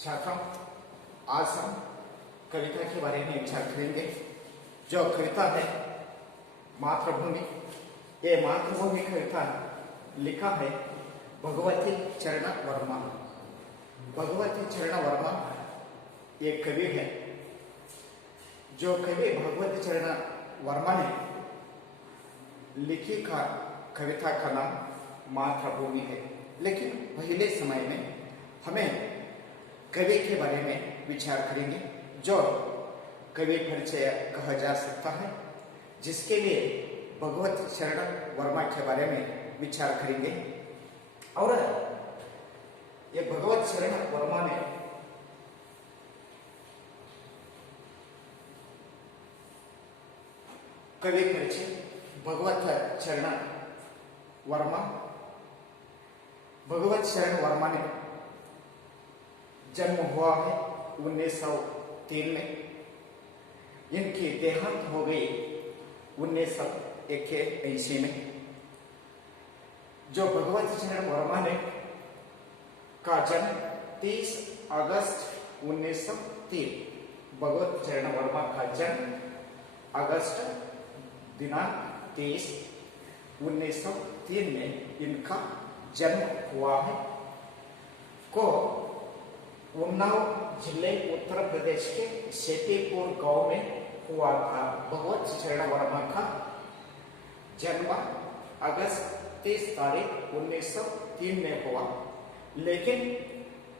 छात्रों, आज हम कविता के बारे में विचार करेंगे। जो कविता है मातृभूमि, ये मातृभूमि कविता लिखा है भगवती चरण वर्मा। भगवती चरण वर्मा ये कवि है। जो कवि भगवती चरण वर्मा ने लिखी का कविता का नाम मातृभूमि है। लेकिन पहले समय में हमें कवि के बारे में विचार करेंगे, जो कवि परिचय कहा जा सकता है, जिसके लिए भगवत चरण वर्मा के बारे में विचार करेंगे। और ये भगवत चरण वर्मा ने कवि परिचय भगवत चरण वर्मा। भगवत चरण वर्मा ने जन्म हुआ है 1903 में। इनकी देहांत हो गई 1981 में। जो भगवत चरण वर्मा ने का जन्म 30 अगस्त 1903। भगवत चरण वर्मा का जन्म अगस्त दिनांक 30 1903 में इनका जन्म हुआ है। को उन्नाव जिले उत्तर प्रदेश के शेतीपुर गांव में हुआ था। भगवत चरण वर्मा का जन्म अगस्त 30 तारीख 1903 में हुआ। लेकिन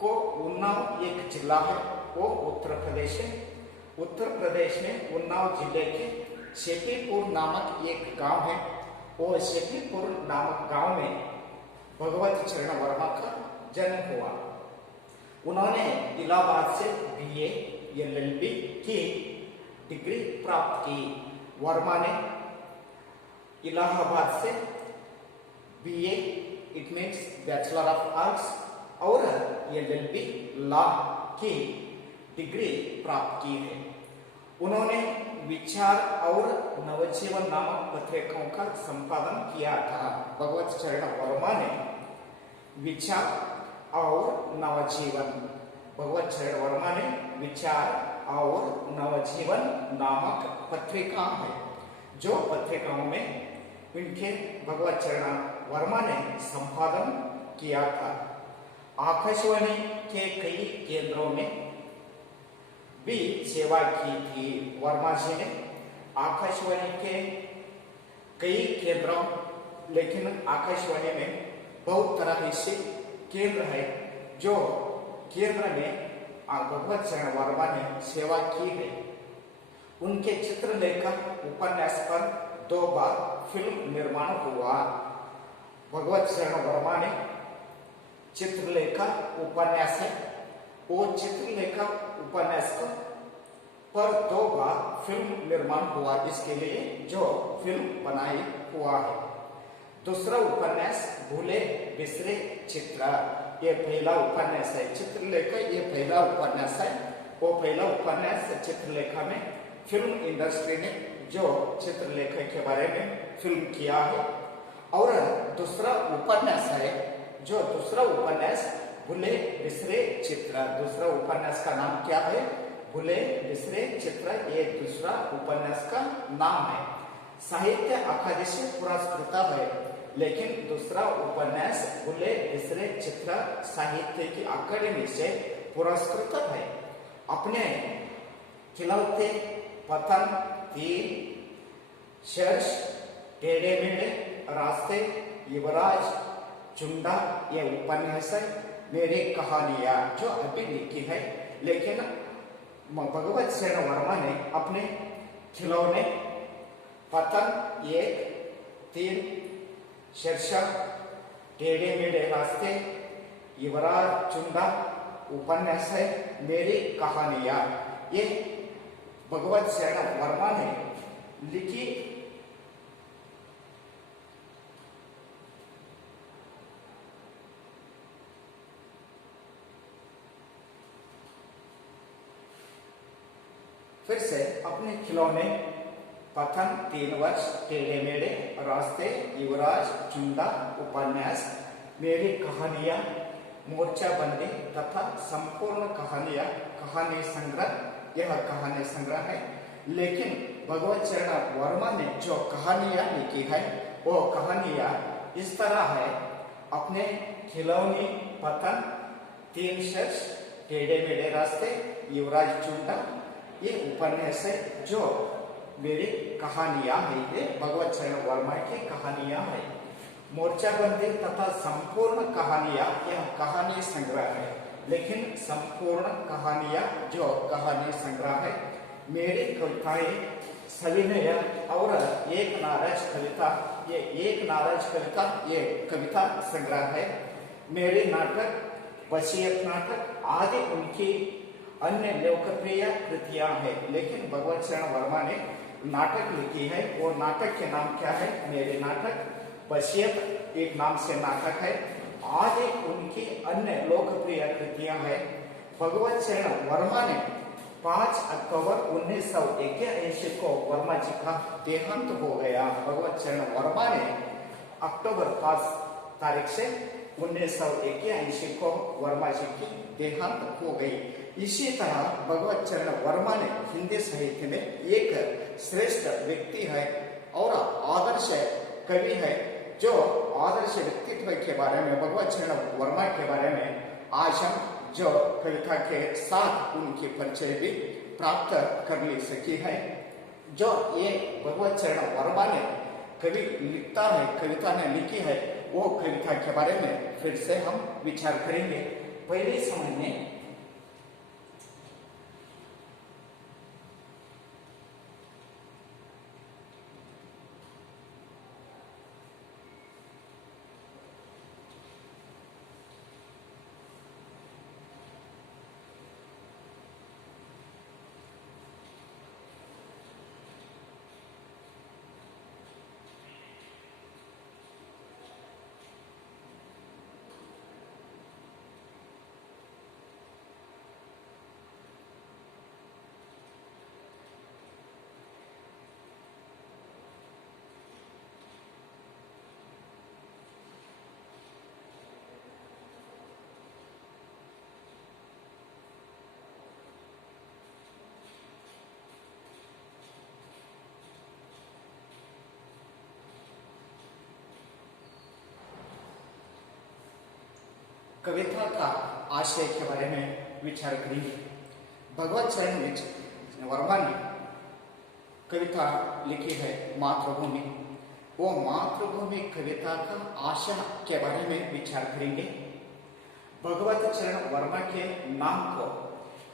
को उन्नाव एक जिला है, वो उत्तर प्रदेश है। उत्तर प्रदेश में उन्नाव जिले के शेतीपुर नामक एक गांव है। वो शेतीपुर नामक गांव में भगवत चरण वर्मा का जन्म हुआ। उन्होंने इलाहाबाद से BA LLB की डिग्री प्राप्त की। वर्मा ने इलाहाबाद से BA it means bachelor of arts और LLB लॉ की डिग्री प्राप्त की है। उन्होंने विचार और नवजीवन नामक पत्रिकाओं का संपादन किया था। भगवत चरण वर्मा ने विचार और नवजीवन, भगवत चरण वर्मा ने विचार और नवजीवन नामक पत्रिका है। जो पत्रिकाओं में इनके भगवत चरण वर्मा ने संपादन किया था। आकाशवाणी के कई केंद्रों में भी सेवा की थी। वर्मा जी ने आकाशवाणी के कई केंद्रों, लेकिन आकाशवाणी में बहुत तरह से केंद्र है। जो केंद्र में भगवत चरण वर्मा ने सेवा की है। उनके चित्रलेखक उपन्यास पर 2 बार फिल्म निर्माण हुआ। भगवत चरण वर्मा ने चित्रलेखक उपन्यास है, वो चित्रलेखक उपन्यास पर 2 बार फिल्म निर्माण हुआ। इसके लिए जो फिल्म बनाई हुआ है। दूसरा उपन्यास भूले बिसरे चित्र, ये पहला उपन्यास है। चित्रलेखा ये पहला उपन्यास है। वो पहला उपन्यास चित्रलेखा में फिल्म इंडस्ट्री ने जो चित्रलेखा के बारे में फिल्म किया है। और दूसरा उपन्यास है, जो दूसरा उपन्यास भूले बिसरे चित्र। दूसरा उपन्यास का नाम क्या है? भूले बिसरे चित्र। ये दूसरा उपन्यास का नाम है। साहित्य अकादमी पुरस्कृत है। लेकिन दूसरा उपन्यास भूले बिसरे चित्र साहित्य की अकादमी से पुरस्कृत है। अपने खिलौते, पतन, तीर, शीर्ष, टेढ़े मेढ़े रास्ते, युवराज, चुंडा, ये उपन्यास है। मेरी कहानियां जो अभी लिखी है। लेकिन भगवत चरण वर्मा ने अपने खिलौने, पतन, एक, तीर, शीर्षक, टेढ़े मेढ़े रास्ते, युवराज, चुंडा उपन्यास है। मेरी कहानियां, ये भगवत चरण वर्मा ने लिखी। फिर से अपने खिलौने, पतन, 3 वर्ष, टेढ़े मेढ़े रास्ते, युवराज, चुंडा उपन्यास, मेरी कहानियां, मोर्चाबंदी तथा संपूर्ण कहानियां, कहानी संग्रह, यह कहानी संग्रह है। लेकिन भगवत चरण वर्मा ने जो कहानियां लिखी है वो कहानियां इस तरह है। अपने खिलौनी पतन, तीन शख्स, टेढ़े मेढ़े रास्ते, युवराज चुंडा, ये उपन्यास है जो मेरी कहानियां है। ये भगवत चरण वर्मा की कहानियां है। मोर्चाबंदी तथा संपूर्ण कहानियां, यह कहानी संग्रह है। लेकिन संपूर्ण कहानियां जो कहानी संग्रह है। मेरी कविताएं सविनय और एक नाराज कविता, ये एक नाराज कविता, ये कविता संग्रह है। मेरे नाटक, वसीयत नाटक आदि उनकी अन्य लोकप्रिय कृतियां हैं। लेकिन भगवत चरण वर्मा ने नाटक लिखी है। वो नाटक के नाम क्या है? मेरे नाटक, वसीयत एक नाम से नाटक है। आदि उनकी अन्य लोकप्रिय कृतियां हैं। भगवत चरण वर्मा ने 5 अक्टूबर 1981 को वर्मा जी का देहांत हो गया। भगवत चरण वर्मा ने अक्टूबर 5 तारीख से 1981 को वर्मा जी की देहांत हो गई। इसी तरह भगवत चरण वर्मा ने हिंदी साहित्य में एक श्रेष्ठ व्यक्ति है और आदर्श कवि है। जो आदर्श व्यक्तित्व के बारे में, भगवत चरण वर्मा के बारे में आज हम जो कविता के साथ उनकी परिचय भी प्राप्त कर ली सकी है। जो ये भगवत चरण वर्मा ने कवि लिखता है, कविता ने लिखी है, वो कविता के बारे में फिर से हम विचार करेंगे। पहले समय में कविता का आशय के बारे में विचार करेंगे। भगवत चरण वर्मा ने कविता लिखी है मातृभूमि। वो मातृभूमि कविता का आशय के बारे में विचार करेंगे। भगवत चरण वर्मा के नाम को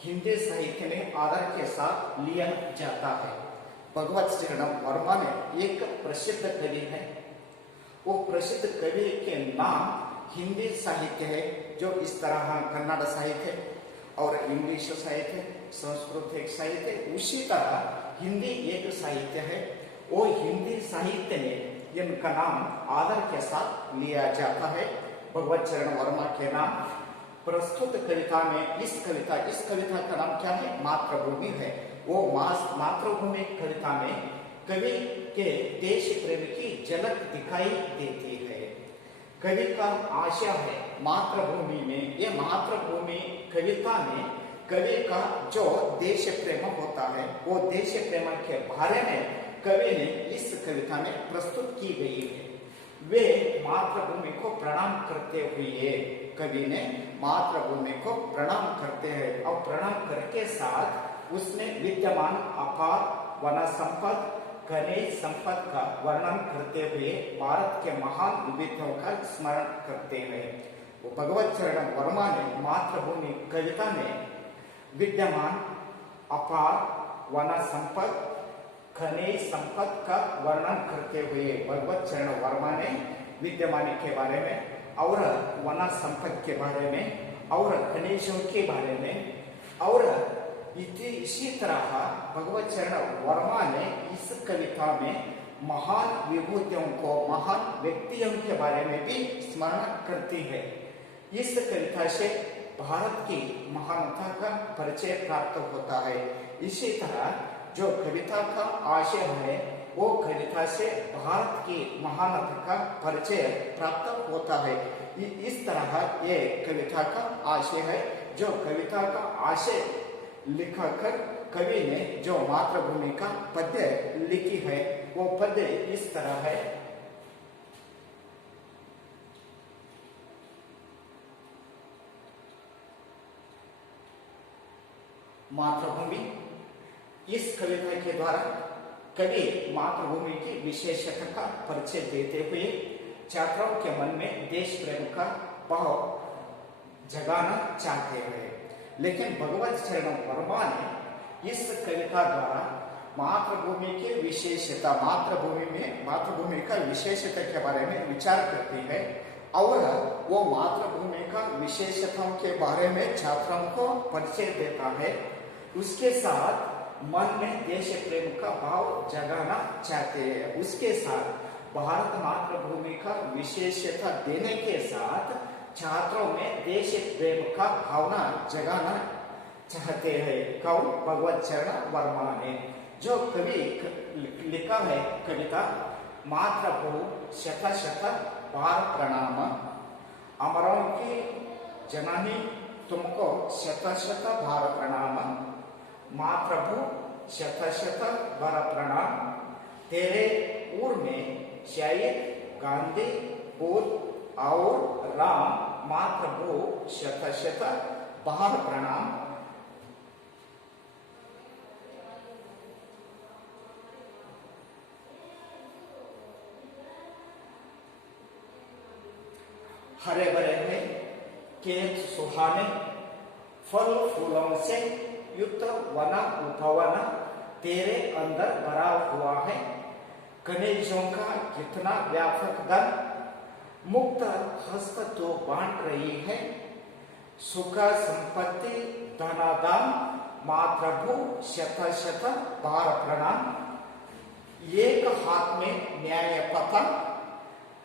हिंदी साहित्य में आदर के साथ लिया जाता है। भगवत चरण वर्मा ने एक प्रसिद्ध कवि है। वो प्रसिद्ध कवि के नाम हिंदी साहित्य है, जो इस तरह कन्नड़ साहित्य और इंग्लिश साहित्य, संस्कृत एक साहित्य, उसी तरह हिंदी एक साहित्य है। वो हिंदी साहित्य में इनका नाम आदर के साथ लिया जाता है। भगवत चरण वर्मा के नाम प्रस्तुत कविता में इस कविता का नाम क्या है? मातृभूमि है। वो मातृभूमि कविता में कवि के देश प्रेम की झलक दिखाई देती है। कवि का आशय है मातृभूमि में, ये मातृभूमि कविता में कवि का जो देश प्रेम होता है, वो देश प्रेम के बारे में कवि ने इस कविता में प्रस्तुत की गई है। वे मातृभूमि को प्रणाम करते हुए, कवि ने मातृभूमि को प्रणाम करते हैं और प्रणाम करके साथ उसने विद्यमान अपार वन संपद, खनिज संपद का वर्णन करते हुए भारत के महान विभूतियों का स्मरण करते हैं। वो भगवत चरण वर्मा ने मातृभूमि कविता में विद्यमान अपार वन संपद, खनिज संपद का वर्णन करते हुए भगवत चरण वर्मा ने विद्यमान के बारे में और वन संपद के बारे में और खनिजों के बारे में और इसी तरह भगवत चरण वर्मा ने इस कविता में महान विभूतियों को, महान व्यक्तियों के बारे में भी स्मरण करती है। इस कविता से भारत की महानता का परिचय प्राप्त होता है। इसी तरह जो कविता का आशय है वो कविता से भारत की महानता का परिचय प्राप्त होता है। इस तरह ये कविता का आशय है। जो कविता का आशय लिखकर कवि ने जो मातृभूमि का पद्य लिखी है वो पद्य इस तरह है। मातृभूमि। इस कविता के द्वारा कवि मातृभूमि की विशेषता का परिचय देते हुए छात्रों के मन में देश प्रेम का भाव जगाना चाहते हैं। लेकिन भगवत चरण वर्मा ने इस कविता द्वारा मातृभूमि की विशेषता, मातृभूमि का विशेषता के बारे में विचार करती है और वो मातृभूमि का विशेषताओं के बारे में छात्रों को परिचय देता है। उसके साथ मन में देश प्रेम का भाव जगाना चाहते हैं। उसके साथ भारत मातृभूमि का विशेषता देने के साथ छात्रों में देश प्रेम का भावना जगाना चाहते हैं। कौन? भगवत चरण वर्मा ने। जो कवि लिखा है कविता, मातृभू शत शत बार प्रणाम, अमरों की जननी तुमको शत शत बार प्रणाम, मातृभू शत शत बार प्रणाम, तेरे उर में शहीद गांधी, बुद्ध और राम, मातृभू शत शत बार प्रणाम। हरे भरे हैं खेत सुहाने, फल फूलों से युक्त वन उपवन तेरे अंदर भरा हुआ है, खनिजों का कितना व्यापक धन, मुक्त हस्त तो बांट रही है, सुख संपत्ति धनादान, मातृभू शत शत बार प्रणाम, एक हाथ में न्याय पता,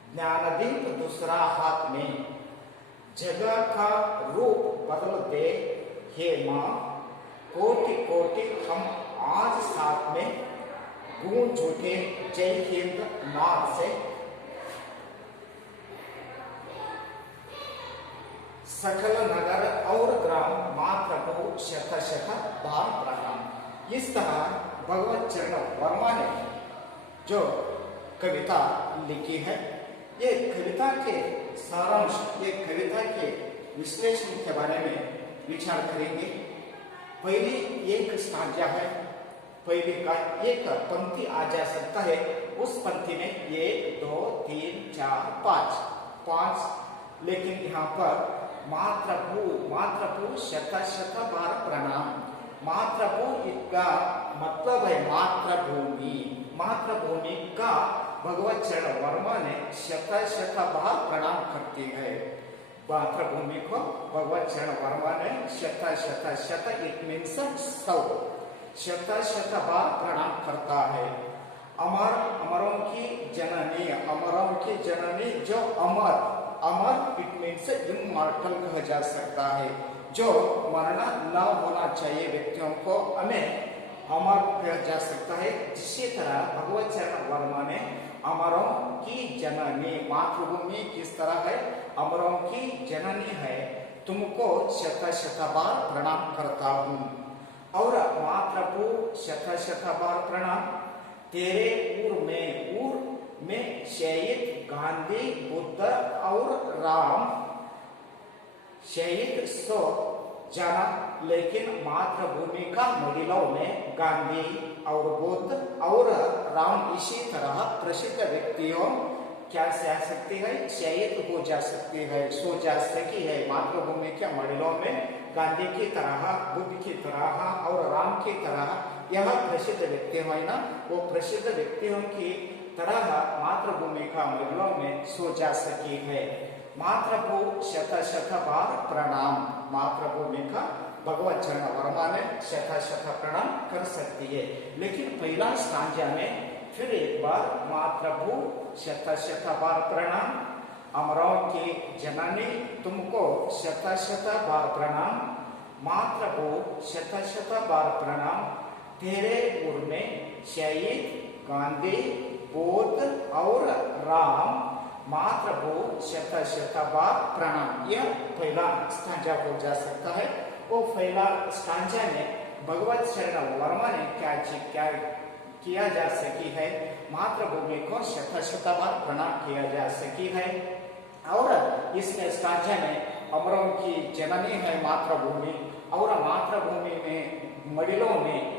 ज्ञानदीप दूसरा हाथ में, जगह का रूप बदल दे हे माँ, कोटि कोटि हम आज साथ में गूंज उठे जय हिंद नाद से, सकल नगर और ग्राम मातृभू शत शत बार प्रणाम। इस तरह भगवत चरण वर्मा ने जो कविता लिखी है, ये कविता के सारांश, ये कविता के विश्लेषण के बारे में विचार करेंगे। पहली एक स्टांजा है, पहली का एक पंक्ति आ जा सकता है। उस पंक्ति में 1 2 3 4 5, लेकिन यहाँ पर मातृभू शत शत बार प्रणाम। मातृभू का मतलब है मातृभूमि का भगवत चरण वर्मा ने शत शत बार प्रणाम करती है। मातृभूमि को भगवत चरण वर्मा ने शत इट मीन्स 100 शत बार प्रणाम करता है। अमरों की जननी, जो अमर इट मीन्स इमॉर्टल कहा जा सकता है, जो मरना न होना चाहिए व्यक्तियों को हमें अमर कहा जा सकता है। इसी तरह भगवत चरण वर्मा ने अमरों की जननी, मातृभूमि किस तरह है, अमरों की जननी है, तुमको शत शत बार प्रणाम करता हूँ। और मातृभू शत शत बार प्रणाम, तेरे उर में शहीद गांधी, बुद्ध और राम, शहीद सो जाना, लेकिन मातृभूमि का मडिलों में गांधी और बुद्ध और राम इसी तरह प्रसिद्ध व्यक्तियों क्या जा सकती है, शहीद हो जा सकती है, सो जा सकी है। मातृभूमि के मडिलों में गांधी की तरह, बुद्ध की तरह और राम की तरह यह प्रसिद्ध व्यक्ति है ना, वो प्रसिद्ध व्यक्तियों की तरह मातृभूमि का मडिलों में सो जा सकी है। मातृभू शत शत बार प्रणाम, मातृभूमि का भगवत चरण वर्मा ने शत शत प्रणाम कर सकती है। लेकिन पहला स्टांजा में फिर एक बार मातृभू शत शत बार प्रणाम, अमरों की जननी तुमको शत शत बार प्रणाम, मातृभू शत शत बार प्रणाम, तेरे उर में शहीद गांधी, बुद्ध और राम मातृभू शत शत बार प्रणाम। यह पहला स्टांजा हो जा सकता है। वो पहला स्टांजा में भगवत शरण वर्मा ने क्या किया जा सकी है, मातृभूमि को शत शत बार प्रणाम किया जा सकी है। और इसमें स्टांजा में अमरों की जननी है मातृभूमि, और मातृभूमि में मडिलों में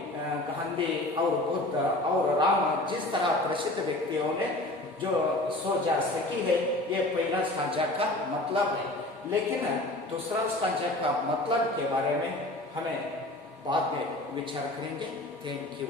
गांधी और बुद्ध और राम जिस तरह प्रसिद्ध व्यक्तियों ने जो सो जा सकी है, ये पहला स्टांजा का मतलब है। लेकिन दूसरा स्टांजा का मतलब के बारे में हमें बाद में विचार करेंगे। Thank you.